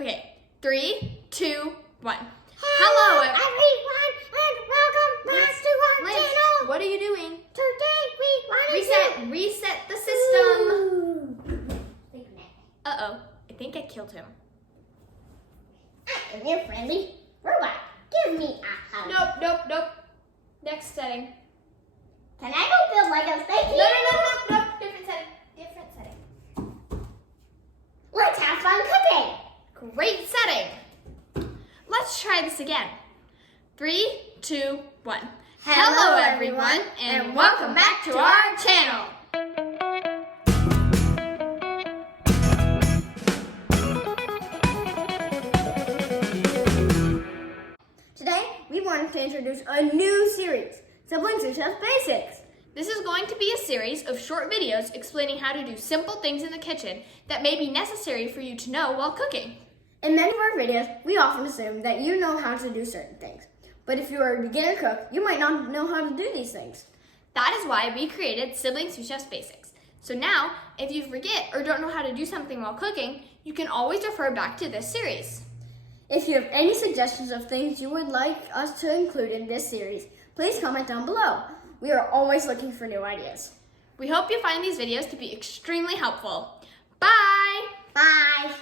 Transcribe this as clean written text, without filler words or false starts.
Okay, 3, 2, 1. Hello everyone, and welcome back to our channel. What are you doing? Today we want to Reset the system. Ooh. Uh-oh, I think I killed him. I am your friendly robot. Give me a hug. Nope. Next setting. Can I go build Legos? Thank you. No. Different setting. Let's have fun cooking. Great setting. Let's try this again. 3, 2, 1. Hello everyone, and welcome back to our channel. Today we wanted to introduce a new series, Sibling Sous Chefs Basics. This is going to be a series of short videos explaining how to do simple things in the kitchen that may be necessary for you to know while cooking. In many of our videos, we often assume that you know how to do certain things. But if you are a beginner cook, you might not know how to do these things. That is why we created Sibling Sous Chefs Basics. So now, if you forget or don't know how to do something while cooking, you can always refer back to this series. If you have any suggestions of things you would like us to include in this series, please comment down below. We are always looking for new ideas. We hope you find these videos to be extremely helpful. Bye! Bye!